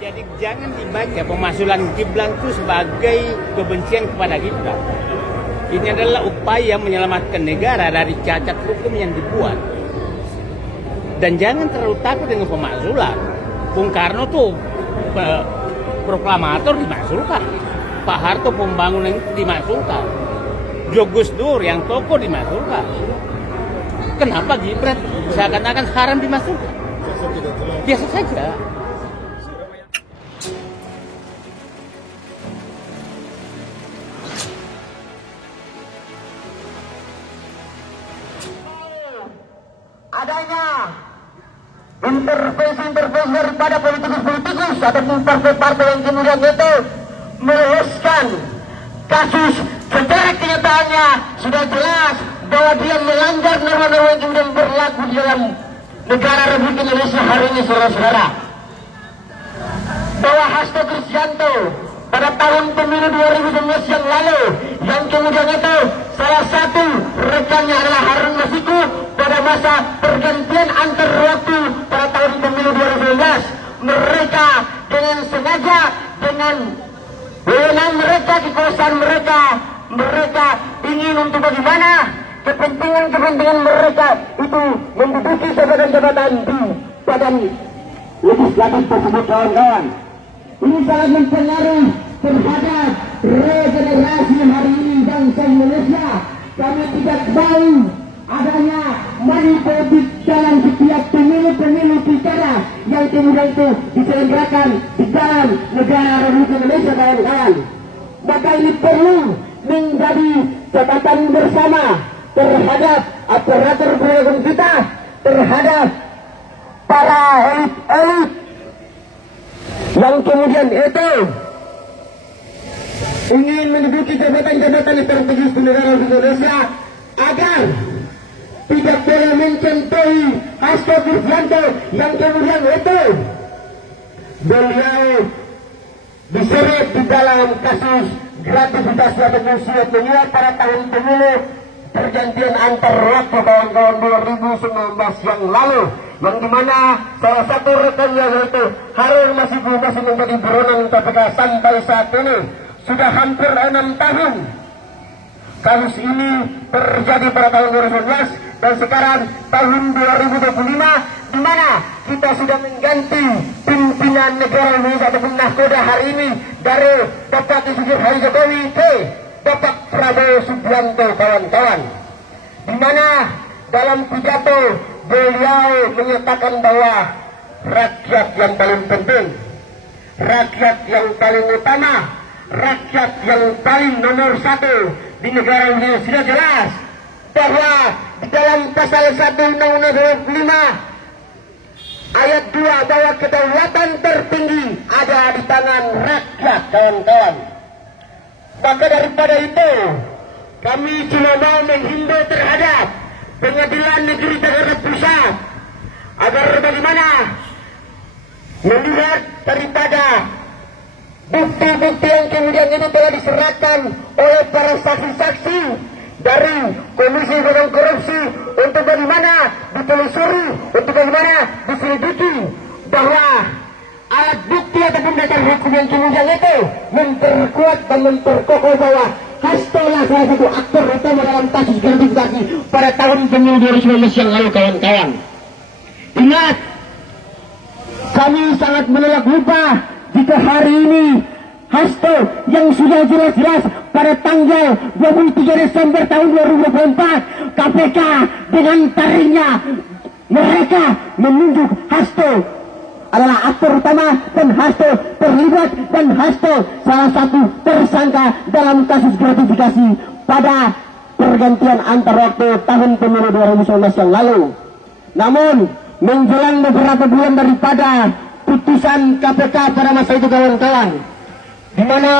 Jadi jangan dibaca pemakzulan Kiflan itu sebagai kebencian kepada kita. Ini adalah upaya menyelamatkan negara dari cacat hukum yang dibuat. Dan jangan terlalu takut dengan pemakzulan. Bung Karno tuh proklamator dimakzulkan. Pak Harto pembangunan itu dimakzulkan. Gus Dur yang tokoh dimakzulkan. Kenapa Gibran seakan-akan haram dimasukkan? Biasa saja. Adanya intervensi daripada politikus ataupun partai-partai yang kemudian itu meloloskan kasus secara kenyataannya sudah jelas bahwa dia melanggar norma-norma yang kemudian berlaku di dalam negara Republik Indonesia hari ini, saudara-saudara. Bahwa Hasto Kristianto pada tahun pemilu 2019 yang lalu yang kemudian itu salah satu rekannya adalah Harun Masiku pada masa pergantian antar waktu pada tahun pemilu 2019, mereka dengan sengaja dengan wewenang mereka di kawasan mereka ingin untuk bagaimana kepentingan mereka itu menduduki jabatan-jabatan di badan legislatif tersebut, kawan-kawan. Ini sangat mempengaruhi terhadap regenerasi hari ini bangsa Indonesia. Kami tidak mau adanya money politik dalam setiap pemilu pilkada yang kemudian itu diselenggarakan di dalam negara Republik Indonesia, kawan-kawan. Maka ini perlu menjadi catatan bersama terhadap aparatur penegak kita, terhadap para elit-elit yang kemudian itu ingin menduduki jabatan-jabatan strategis di negara Indonesia agar tidak boleh mencontohi Hasto Kristianto yang kemudian itu beliau diseret di dalam kasus gratifikasi ataupun suap menyuap pada tahun pemilu pergantian antar waktu tahun 2019 yang lalu, yang dimana salah satu rekannya yaitu Harun Masiku masih menjadi buronan KPK sampai saat ini sudah hampir 6 tahun. Kasus ini terjadi pada tahun 2019 dan sekarang tahun 2025, di mana kita sudah mengganti pimpinan negara Indonesia ataupun nahkoda hari ini dari Bapak Insinyur Haji Jokowi ke Bapak Prabowo Subianto, kawan-kawan. Di mana dalam pidato beliau menyatakan bahwa rakyat yang paling penting, rakyat yang paling utama, rakyat yang paling nomor satu di negara ini. Sudah jelas bahwa di dalam pasal 1 Undang-Undang 25 ayat 2 bahwa kedaulatan tertinggi ada di tangan rakyat, kawan-kawan. Maka daripada itu kami cuma mau menghimbau terhadap Pengadilan Negeri Jakarta Pusat agar bagaimana melihat daripada bukti-bukti yang kemudian ini telah diserahkan oleh para saksi-saksi dari Komisi Pemberantasan Korupsi untuk bagaimana ditelusuri, untuk bagaimana diselidiki bahwa alat bukti ataupun dasar hukum yang kemudian itu memperkuat dan memperkokoh bahwa Hasto lah salah satu aktor utama dalam kasus gratifikasi pada tahun pemilu 2019 yang lalu, kawan-kawan. Ingat, kami sangat menolak upah jika hari ini Hasto yang sudah jelas-jelas pada tanggal 23 Desember tahun 2024 KPK dengan taringnya mereka menunjuk Hasto adalah aktor utama dan Hasto terlibat dan Hasto salah satu tersangka dalam kasus gratifikasi pada pergantian antar waktu tahun pemilu 2019 yang lalu. Namun menjelang beberapa bulan daripada putusan KPK pada masa itu, kawan-kawan, di mana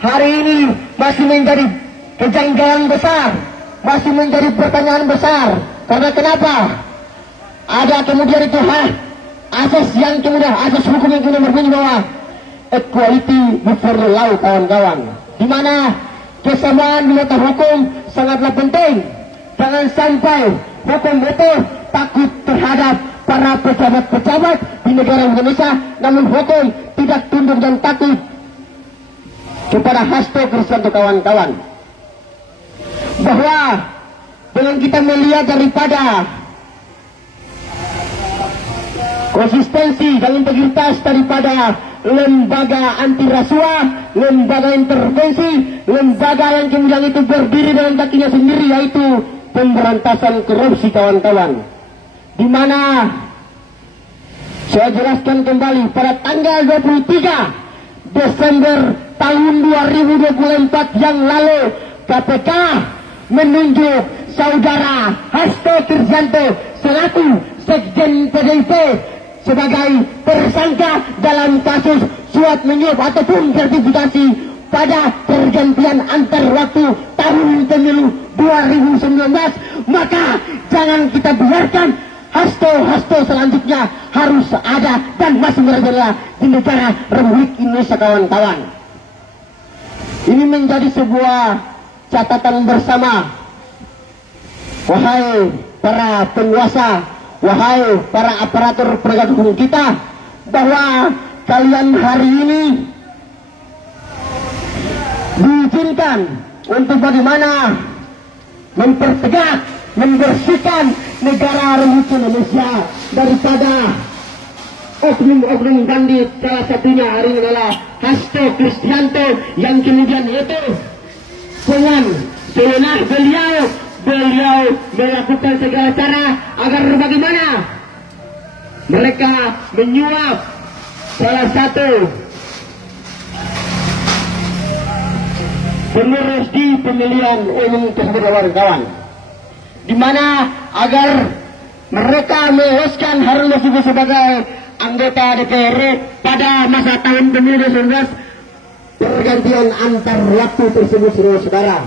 hari ini masih menjadi kejanggalan besar, masih menjadi pertanyaan besar. Karena kenapa? Ada kemudian itu asas yang kemudian asas hukum yang kemudian berbunyi bahwa equality before the law, kawan-kawan, di mana kesamaan di mata hukum sangatlah penting. Jangan sampai hukum itu takut terhadap para pejabat-pejabat di di negara Indonesia, namun hukum tidak tunduk dan takut kepada Hasto Kristianto kawan-kawan. Bahwa dengan kita melihat daripada konsistensi dan integritas daripada lembaga anti rasuah, lembaga intervensi, lembaga yang kemudian itu berdiri dengan kakinya sendiri, yaitu pemberantasan korupsi kawan-kawan, di mana saya jelaskan kembali pada tanggal 23 Desember tahun 2024 yang lalu, KPK menunjuk saudara Hasto Kristianto selaku Sekjen PDIP sebagai tersangka dalam kasus suap menyuap ataupun sertifikasi pada pergantian antar waktu tahun pemilu 2019. Maka jangan kita biarkan Hasto selanjutnya harus ada dan masih merajalela di negara Republik Indonesia kawan-kawan. Ini menjadi sebuah catatan bersama, wahai para penguasa, wahai para aparatur penegak hukum kita, bahwa kalian hari ini diizinkan untuk bagaimana mempertegak, membersihkan negara Republik Indonesia daripada oknum-oknum bandit. Salah satunya hari ini adalah Hasto Kristianto yang kemudian itu dengan sewenang beliau melakukan segala cara agar bagaimana mereka menyuap salah satu pengurus di pemilihan umum tersebut kawan-kawan, di mana agar mereka meloloskan Harun Masiku sebagai anggota DPR pada masa tahun pemilu 2019 pergantian antar waktu tersebut, saudara-saudara,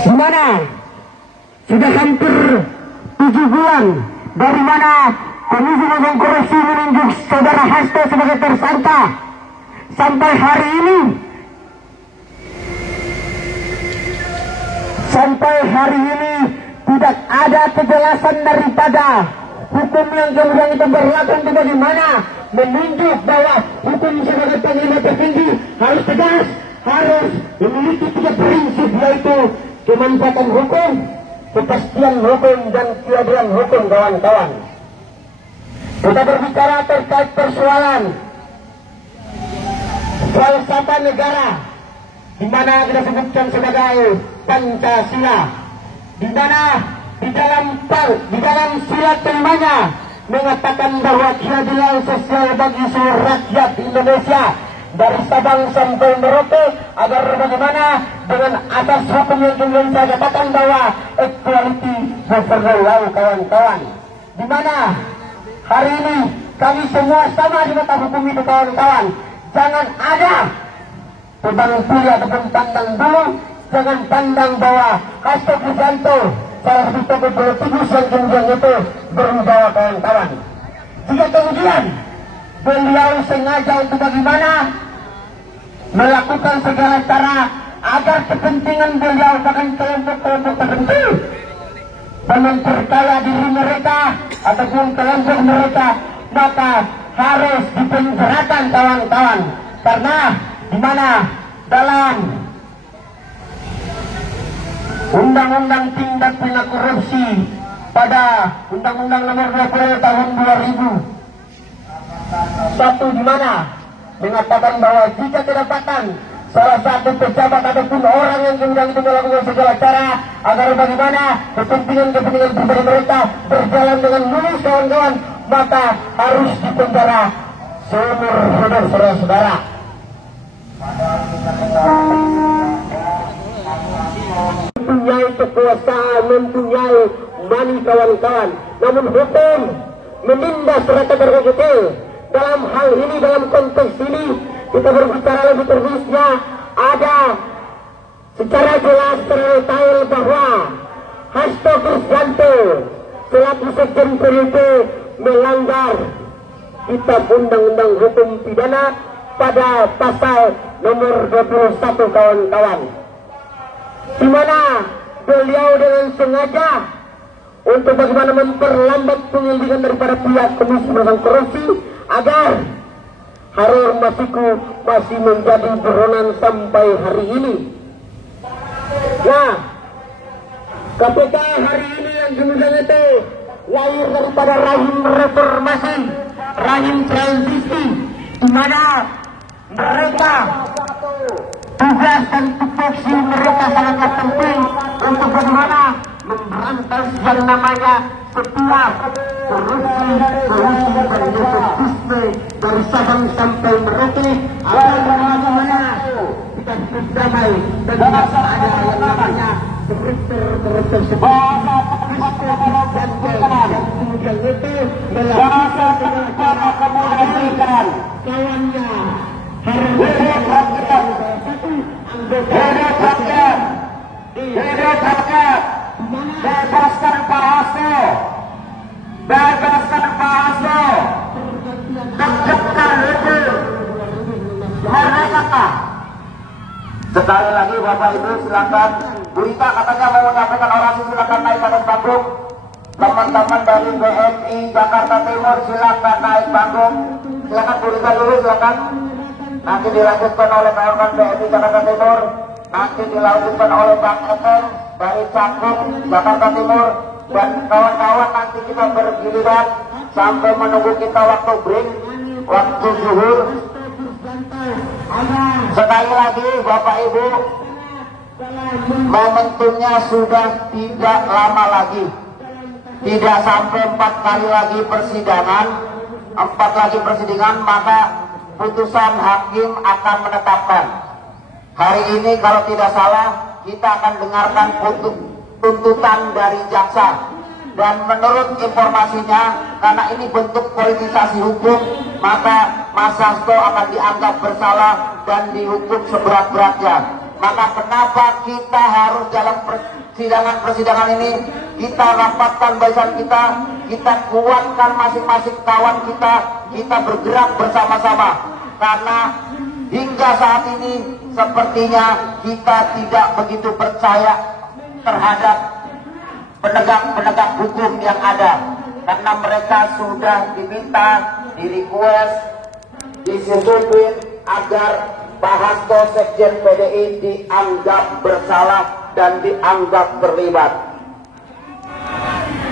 di mana sudah hampir 7 bulan dari mana Komisi Pemberantasan Korupsi menunjuk saudara Hasto sebagai tersangka. Sampai hari ini tidak ada kejelasan daripada hukum yang kemudian itu berlaku untuk bagaimana menunjuk bahwa hukum sebagai panglima tertinggi harus tegas, harus memiliki 3 prinsip, yaitu kemanfaatan hukum, kepastian hukum, dan keadilan hukum kawan-kawan. Kita berbicara terkait persoalan falsafah negara, di mana kita sebutkan sebagai Pancasila, di mana di dalam sila kelimanya mengatakan bahwa keadilan sosial bagi seluruh rakyat Indonesia dari Sabang sampai Merauke, agar bagaimana dengan atas hukum yang kemudian saya katakan bahwa equality before the law kawan-kawan, di mana hari ini kami semua sama di mata hukum itu kawan-kawan. Jangan ada tebang pilih ataupun pandang dulu, jangan pandang bahwa Hasto Kristianto salah satu tokoh politikus yang kemudian itu berubah kawan-kawan. Jika kemudian beliau sengaja untuk bagaimana melakukan segala cara agar kepentingan beliau bahkan kelompok-kelompok tertentu memperkaya diri mereka ataupun kelompok mereka, maka harus dipenjarakan kawan-kawan. Karena di mana dalam Undang-Undang Tindak Pidana Korupsi pada Undang-Undang Nomor 20 Tahun 2001, di mana mengatakan bahwa jika kedapatan salah satu pejabat ataupun orang yang kemudian itu melakukan segala cara agar bagaimana kepentingan pribadi mereka berjalan dengan mulus kawan-kawan, maka harus dipenjara seumur hidup saudara-saudara. Mempunyai kekuasaan, mempunyai money kawan-kawan, namun hukum menindas rakyat kecil. Dalam hal ini, dalam konteks ini kita berbicara lebih terpisnya, ada secara jelas tertail bahwa Hasto Kristianto selaku Sekjen PDIP melanggar kitab Undang-Undang Hukum Pidana pada pasal nomor 21 kawan-kawan, di mana beliau dengan sengaja untuk bagaimana memperlambat penyelidikan daripada pihak Komisi Pemberantasan Korupsi agar Harun Masiku masih menjadi buronan sampai hari ini. Nah, KPK hari ini yang kemudian itu lahir daripada rahim reformasi, rahim transisi, di mana mereka tugas dan tupoksi mereka sangat penting untuk bagaimana memberantas yang namanya setiap korupsi dan nepotisme dari Sabang sampai Merauke agar bagaimana kita hidup damai dan tidak ada yang namanya koruptor sebuah dan kemudian itu melakukan kemudian kawannya bebaskan Pak Hasto, bebaskan Pak Hasto, tegakkan itu merdeka. Sekali lagi Bapak Ibu silakan, Bu Rita katanya mau menyampaikan orasi, silakan naik atas panggung. Teman-teman dari BNI Jakarta Timur silakan naik panggung. Silakan Bu Rita dulu, silakan. Nanti dilanjutkan oleh kawan-kawan BNI Jakarta Timur. Nanti dilanjutkan oleh Bang Eteng dari Cakung Jakarta Timur, dan kawan-kawan nanti kita bergiliran sampai menunggu kita waktu break, waktu zuhur. Sekali lagi Bapak Ibu, momentumnya sudah tidak lama lagi, tidak sampai 4 kali lagi persidangan, 4 lagi persidangan, maka putusan hakim akan menetapkan. Hari ini kalau tidak salah kita akan dengarkan tuntutan dari jaksa, dan menurut informasinya karena ini bentuk politisasi hukum, maka Mas Hasto akan dianggap bersalah dan dihukum seberat-beratnya. Maka kenapa kita harus dalam persidangan ini kita rapatkan barisan kita kuatkan masing-masing kawan kita bergerak bersama-sama, karena hingga saat ini sepertinya kita tidak begitu percaya terhadap penegak-penegak hukum yang ada, karena mereka sudah diminta, di-request, disebutkan agar Pak Hasto Sekjen PDI dianggap bersalah dan dianggap terlibat.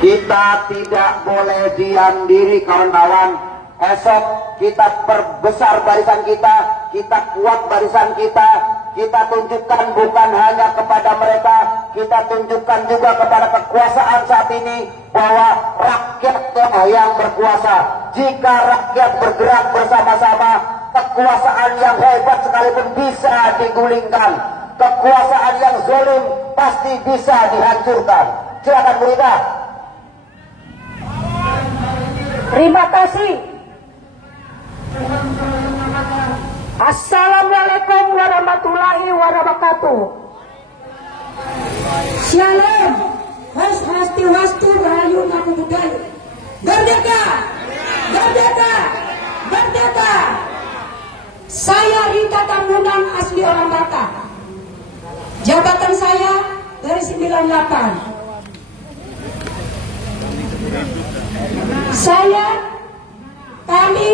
Kita tidak boleh diam diri kawan-kawan. Esok kita perbesar barisan kita kuat barisan kita tunjukkan bukan hanya kepada mereka, kita tunjukkan juga kepada kekuasaan saat ini bahwa rakyatlah yang berkuasa. Jika rakyat bergerak bersama-sama, kekuasaan yang hebat sekalipun bisa digulingkan, kekuasaan yang zalim pasti bisa dihancurkan. Silakan Bu Rita. Terima kasih. Assalamualaikum warahmatullahi wabarakatuh. Shalom. Swastiastu rahayu namo buddhaya. Merdeka, merdeka, merdeka. Saya Rita Tambunan, asli orang Batak. Jabatan saya dari 98. Kami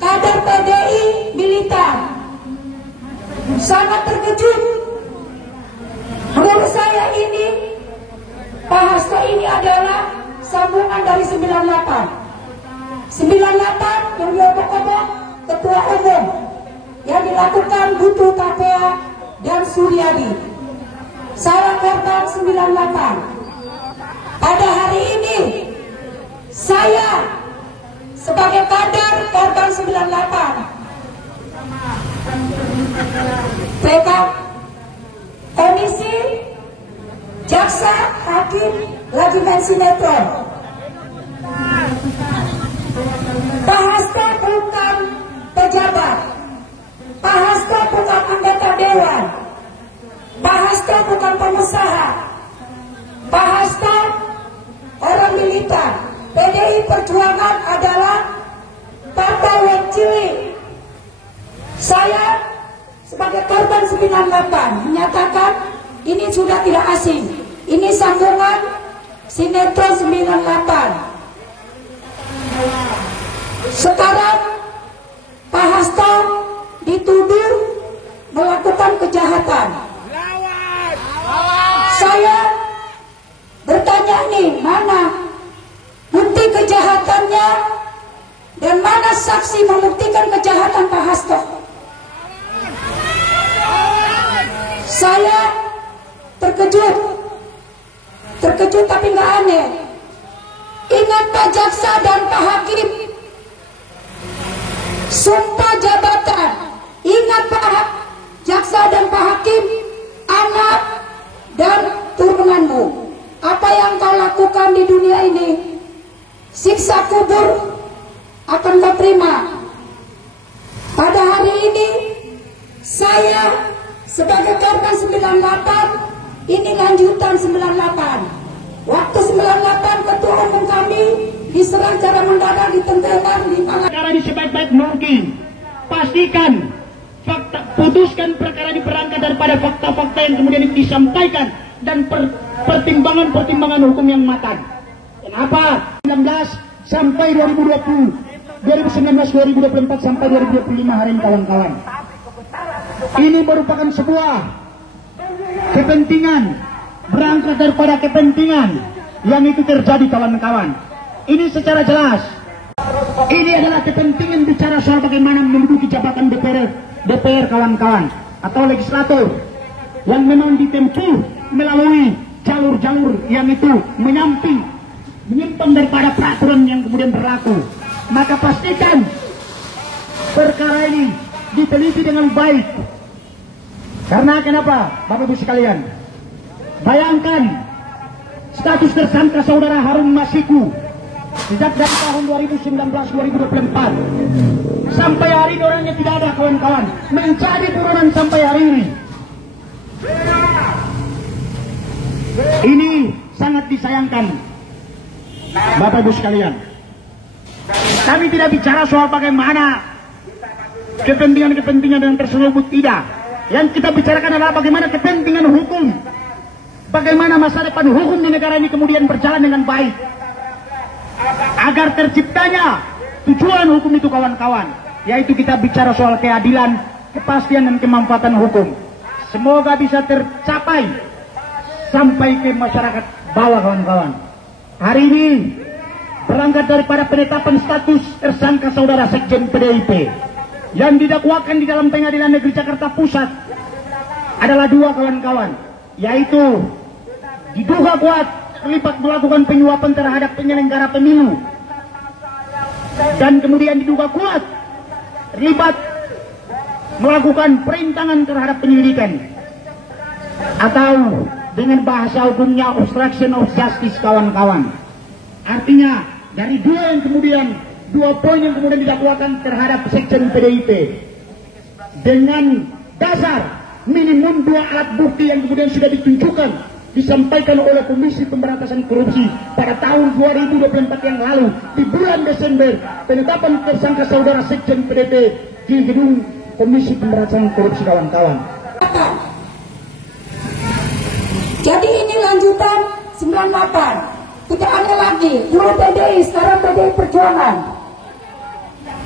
kader PDI militan. Sangat terkejut. Menurut saya ini Pak Hasto ini adalah sambungan dari 98. 98 yang diobok-obok ketua umum yang dilakukan Butu Kapea dan Suryadi. Saya korban 98. Pada hari ini saya sebagai kader korban 98 PK Komisi Jaksa Hakim Regimen Sinetron. Pak Hasto bukan pejabat, Pak Hasto bukan anggota dewan, Pak Hasto bukan pengusaha, Pak Hasto orang militan. PDI Perjuangan adalah partai yang cilik. Saya sebagai korban 98 menyatakan ini sudah tidak asing. Ini sambungan sinetron 98. Sekarang Pak Hasto dituduh melakukan kejahatan. Saya bertanya nih, mana bukti kejahatannya dan mana saksi membuktikan kejahatan Pak Hasto? Saya terkejut tapi nggak aneh. Ingat Pak Jaksa dan Pak Hakim, sumpah jabatan. Ingat Pak Jaksa dan Pak Hakim, anak dan turunanmu, apa yang kau lakukan di dunia ini, siksa kubur akan kau terima. Pada hari ini saya sebagai korban 98, ini lanjutan 98. Waktu 98 ketua umum kami diserang secara mendadak, ditenggelam di Malang. Perkara ini sebaik-baik mungkin. Pastikan fakta, putuskan perkara ini berangkat daripada fakta-fakta yang kemudian disampaikan dan pertimbangan-pertimbangan hukum yang matang. Kenapa? 19 sampai 2020, 2019, 2024 sampai 2025 hari ini kawan-kawan. Ini merupakan sebuah kepentingan, berangkat daripada kepentingan yang itu terjadi kawan-kawan. Ini secara jelas. Ini adalah kepentingan bicara soal bagaimana menduduki jabatan DPR kawan-kawan atau legislator yang memang ditempuh melalui jalur-jalur yang itu menyimpang daripada peraturan yang kemudian berlaku. Maka pastikan perkara ini diteliti dengan baik. Karena kenapa, Bapak Ibu sekalian? Bayangkan status tersangka saudara Harun Masiku sejak dari tahun 2019-2024 sampai hari ini orangnya tidak ada kawan-kawan, menjadi buronan sampai hari ini. Ini sangat disayangkan Bapak Ibu sekalian. Kami tidak bicara soal bagaimana kepentingan-kepentingan yang terselubung, tidak. Yang kita bicarakan adalah bagaimana kepentingan hukum, bagaimana masa depan hukum di negara ini kemudian berjalan dengan baik, agar terciptanya tujuan hukum itu kawan-kawan, yaitu kita bicara soal keadilan, kepastian dan kemanfaatan hukum. Semoga bisa tercapai sampai ke masyarakat bawah kawan-kawan. Hari ini berangkat daripada penetapan status tersangka saudara Sekjen PDIP yang didakwakan di dalam Pengadilan Negeri Jakarta Pusat adalah dua kawan-kawan, yaitu diduga kuat terlibat melakukan penyuapan terhadap penyelenggara pemilu, dan kemudian diduga kuat terlibat melakukan perintangan terhadap penyelidikan, atau dengan bahasa hukumnya obstruction of justice kawan-kawan. Artinya dari dua poin yang kemudian didakwakan terhadap Sekjen PDIP dengan dasar minimum 2 alat bukti yang kemudian sudah ditunjukkan, disampaikan oleh Komisi Pemberantasan Korupsi pada tahun 2024 yang lalu di bulan Desember, penetapan tersangka saudara Sekjen PDIP di gedung Komisi Pemberantasan Korupsi kawan-kawan. Jadi ini lanjutan 98. Tidak ada lagi dulu PDI, sekarang PDI Perjuangan.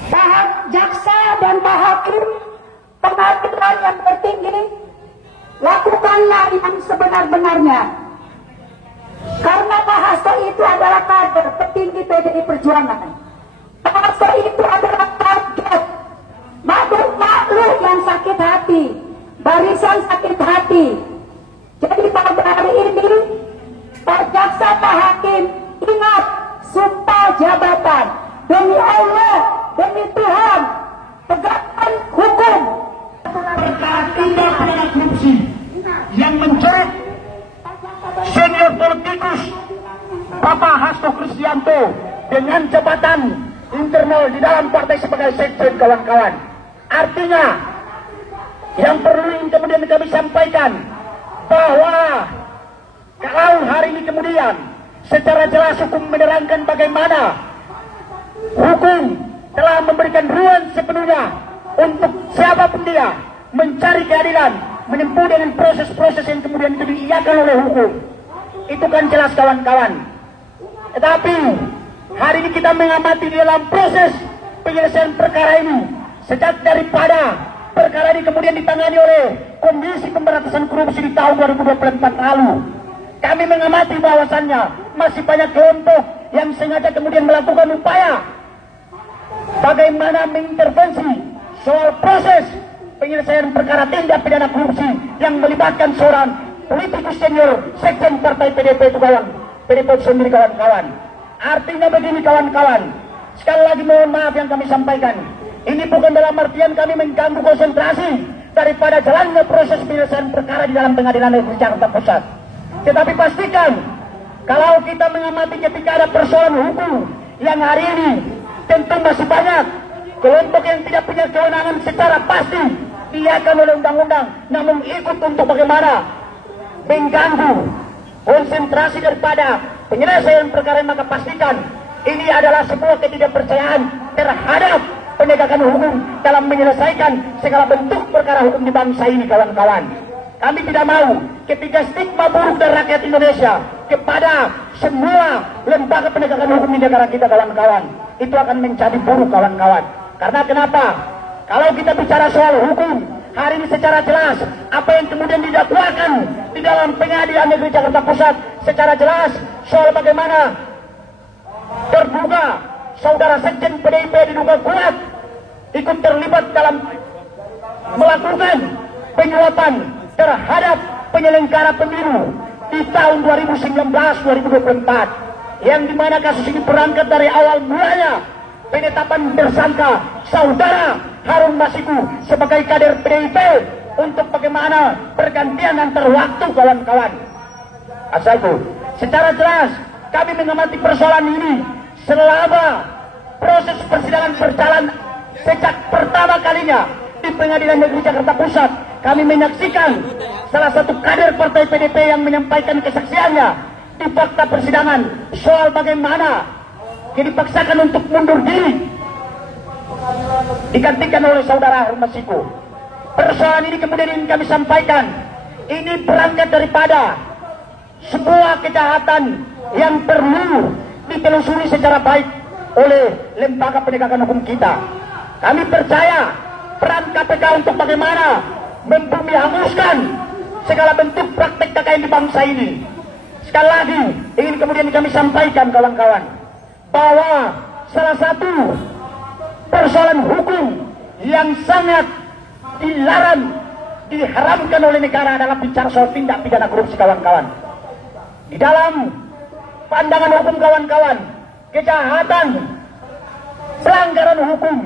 Pak Jaksa dan Pak Hakim, pengadilan yang tertinggi, lakukanlah yang sebenar-benarnya. Karena Pak Hasto itu adalah kader petinggi PDI Perjuangan. Pak Hasto itu adalah target makhluk yang sakit hati, barisan sakit hati. Jadi pada hari ini Pak Jaksa, Pak Hakim, ingat sumpah jabatan. Demi Allah, demi Tuhan, tegakkan hukum. Perkara tindak pidana korupsi yang menjerat senior politikus Bapak Hasto Kristianto dengan jabatan internal di dalam partai sebagai sekjen kawan-kawan. Artinya yang perlu kemudian kami sampaikan bahwa kalau hari ini kemudian secara jelas hukum menerangkan bagaimana hukum telah memberikan ruang sepenuhnya untuk siapapun dia mencari keadilan, menempuh dengan proses-proses yang kemudian itu diiakan oleh hukum. Itu kan jelas kawan-kawan. Tetapi hari ini kita mengamati di dalam proses penyelesaian perkara ini, sejak daripada perkara ini kemudian ditangani oleh Komisi Pemberantasan Korupsi di tahun 2024 lalu, kami mengamati bahwasannya masih banyak kelompok yang sengaja kemudian melakukan upaya bagaimana mengintervensi soal proses penyelesaian perkara tindak pidana korupsi yang melibatkan seorang politikus senior sekjen partai PDP itu PDP sendiri kawan-kawan. Artinya begini kawan-kawan, sekali lagi mohon maaf yang kami sampaikan, ini bukan dalam artian kami mengganggu konsentrasi daripada jalannya proses penyelesaian perkara di dalam Pengadilan Negeri Jakarta Pusat. Tetapi pastikan, kalau kita mengamati ketika ada persoalan hukum yang hari ini tentu masih banyak kelompok yang tidak punya kewenangan secara pasti diakan oleh undang-undang, namun ikut untuk bagaimana mengganggu konsentrasi daripada penyelesaian perkara, maka pastikan ini adalah sebuah ketidakpercayaan terhadap penegakan hukum dalam menyelesaikan segala bentuk perkara hukum di bangsa ini kawan-kawan. Kami tidak mau ketika stigma buruk dari rakyat Indonesia kepada semua lembaga penegakan hukum di negara kita kawan-kawan, itu akan menjadi buruk kawan-kawan. Karena kenapa? Kalau kita bicara soal hukum, hari ini secara jelas apa yang kemudian didakwakan di dalam Pengadilan Negeri Jakarta Pusat secara jelas soal bagaimana terduga saudara sekjen PDIP diduga kuat ikut terlibat dalam melakukan penyuapan terhadap penyelenggara pemilu di tahun 2019-2024, yang dimana kasus ini berangkat dari awal mulanya penetapan tersangka saudara Harun Masiku sebagai kader PDIP untuk bagaimana pergantian antar waktu kawan-kawan. Asal itu, secara jelas kami mengamati persoalan ini selama proses persidangan berjalan sejak pertama kalinya di Pengadilan Negeri Jakarta Pusat. Kami menyaksikan salah satu kader partai PDP yang menyampaikan kesaksiannya di fakta persidangan soal bagaimana dipaksakan untuk mundur diri digantikan oleh saudara Harun Masiku. Persoalan ini kemudian ingin kami sampaikan, ini berangkat daripada sebuah kejahatan yang perlu ditelusuri secara baik oleh lembaga penegakan hukum kita. Kami percaya peran KPK untuk bagaimana membumi hanguskan segala bentuk praktek KKN di bangsa ini. Sekali lagi ingin kemudian kami sampaikan kawan-kawan, bahwa salah satu persoalan hukum yang sangat dilarang, diharamkan oleh negara adalah bicara soal tindak pidana korupsi kawan-kawan. Di dalam pandangan hukum kawan-kawan, kejahatan pelanggaran hukum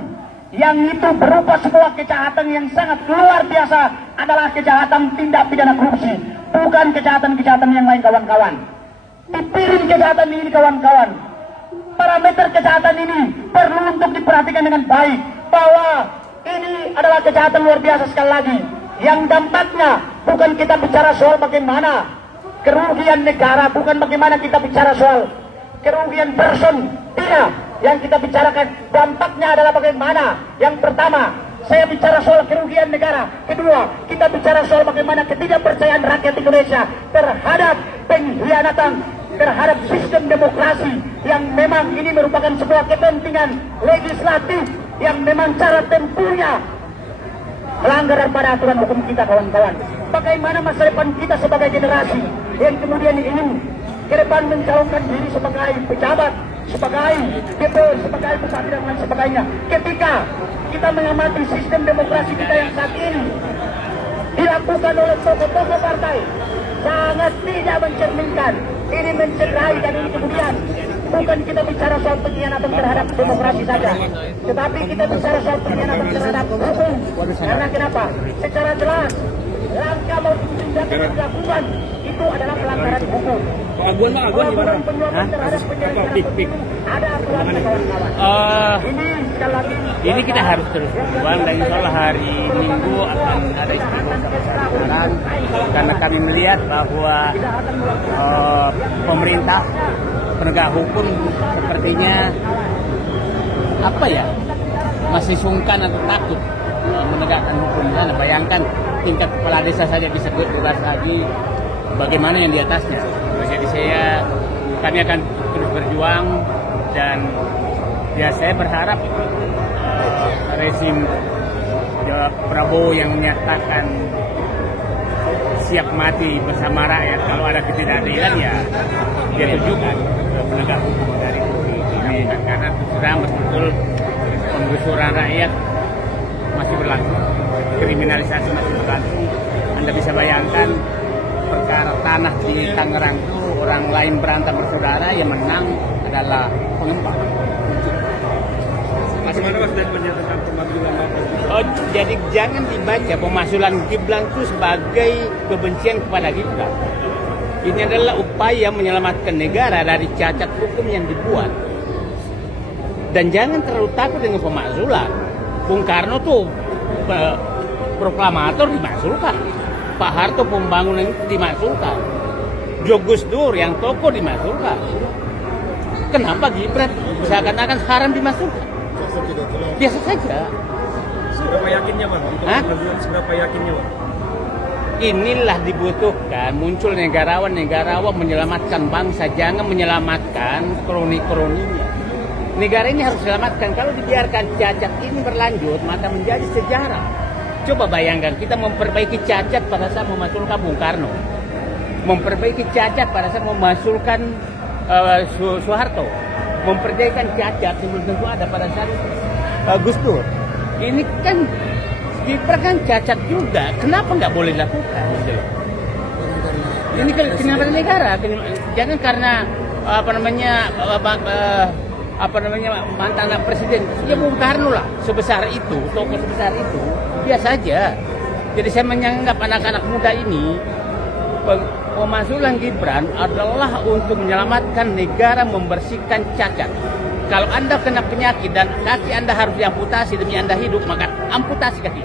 yang itu berupa sebuah kejahatan yang sangat luar biasa adalah kejahatan tindak pidana korupsi, bukan kejahatan-kejahatan yang lain kawan-kawan. Dipiring kejahatan ini kawan-kawan, parameter kejahatan ini perlu untuk diperhatikan dengan baik, bahwa ini adalah kejahatan luar biasa sekali lagi, yang dampaknya bukan kita bicara soal bagaimana kerugian negara, bukan bagaimana kita bicara soal kerugian person, tidak. Yang kita bicarakan dampaknya adalah bagaimana. Yang pertama, saya bicara soal kerugian negara. Kedua, kita bicara soal bagaimana ketidakpercayaan rakyat Indonesia terhadap pengkhianatan terhadap sistem demokrasi, yang memang ini merupakan sebuah kepentingan legislatif yang memang cara tempuhnya melanggar pada aturan hukum kita kawan-kawan. Bagaimana masa depan kita sebagai generasi yang kemudian ingin ke depan mencalonkan diri sebagai pejabat, sebagai DPR, sebagai bupati dan lain sebagainya. Ketika kita mengamati sistem demokrasi kita yang saat ini dilakukan oleh tokoh-tokoh partai, sangat tidak mencerminkan. Ini mencederai, dan ini kemudian bukan kita bicara soal pengkhianatan terhadap demokrasi saja, tetapi kita bicara soal pengkhianatan terhadap hukum. Karena kenapa? Secara jelas langkah maupun tindakan yang dilakukan itu adalah pelanggaran hukum. Pelaporan penyuapan terhadap penyelenggara pemilu ada aturannya kawan-kawan. Ini kita harus terus berjuang, dan insya Allah hari Minggu akan ada istimewa kebesaran, karena kami melihat bahwa pemerintah penegak hukum sepertinya masih sungkan atau takut menegakkan hukum. Karena bayangkan tingkat kepala desa saja bisa bebas lagi, bagaimana yang di atasnya. Jadi kami akan terus terus berjuang. Dan ya saya berharap rezim Prabowo yang menyatakan siap mati bersama rakyat kalau ada ketidakadilan, ya dia tunjukkan penegak hukum dari ini, karena sudah betul penggusuran rakyat masih berlangsung, kriminalisasi masih berlangsung. Anda bisa bayangkan perkara tanah di Tangerang itu orang lain berantem bersaudara, yang menang adalah pengembang. Bagaimana Mas statementnya tentang pemanggilan Bapak? Oh, jadi jangan dibaca pemakzulan Gibran itu sebagai kebencian kepada Gibran. Ini adalah upaya menyelamatkan negara dari cacat hukum yang dibuat. Dan jangan terlalu takut dengan pemakzulan. Bung Karno tuh proklamator dimakzulkan. Pak Harto pembangunan dimakzulkan. Gus Dur yang tokoh dimakzulkan. Kenapa Gibran seakan-akan haram dimasukkan? Biasa saja. Seberapa yakinnya Bang? Seberapa yakinnya Bang? Inilah dibutuhkan muncul negarawan-negarawan menyelamatkan bangsa, jangan menyelamatkan kroni-kroninya. Negara ini harus diselamatkan. Kalau dibiarkan cacat ini berlanjut, maka menjadi sejarah. Coba bayangkan, kita memperbaiki cacat pada saat memasukkan Bung Karno, memperbaiki cacat pada saat memasukkan Soeharto, memperbaiki cacat yang belum tentu ada pada saat Gus Dur. Ini kan Gibran kan cacat juga, kenapa nggak boleh dilakukan? Ini kenapa negara? Jangan karena mantan presiden, ya Bung Karno lah, sebesar itu, tokoh sebesar itu, biasa saja. Jadi saya menganggap anak-anak muda ini, pemakzulan Gibran adalah untuk menyelamatkan negara, membersihkan cacat. Kalau Anda kena penyakit dan kaki Anda harus diamputasi demi Anda hidup, maka amputasi kaki.